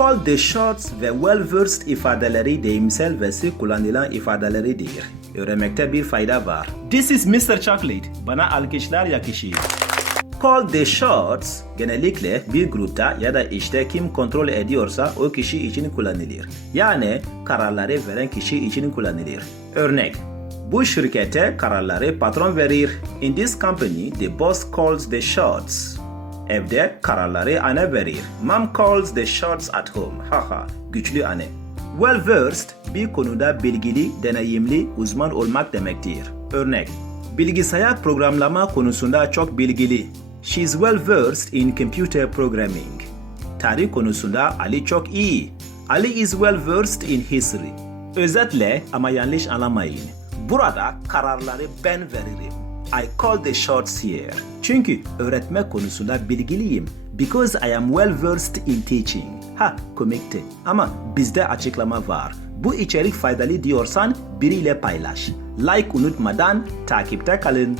Call the shots ve well-versed ifadeleri deyimsel ve sık kullanılan ifadeleridir. Öğrenmekte bir fayda var. This is Mr. Chocolate. Bana alkışlar yakışır. Call the shots genellikle bir grupta ya da işte kim kontrol ediyorsa o kişi için kullanılır. Yani kararları veren kişi için kullanılır. Örnek bu şirkete kararları patron verir. In this company, the boss calls the shots. Evde kararları anne verir. Mom calls the shots at home. Haha, güçlü anne. Well versed bir konuda bilgili, deneyimli, uzman olmak demektir. Örnek Bilgisayar programlama konusunda çok bilgili. She is well versed in computer programming. Tarih konusunda Ali çok iyi. Ali is well versed in history. Özetle ama yanlış anlamayın. Burada kararları ben veririm. I call the shots here. Çünkü öğretme konusunda bilgiliyim. Because I am well versed in teaching. Ha komikti ama bizde açıklama var. Bu içerik faydalı diyorsan biriyle paylaş. Like unutmadan takipte kalın.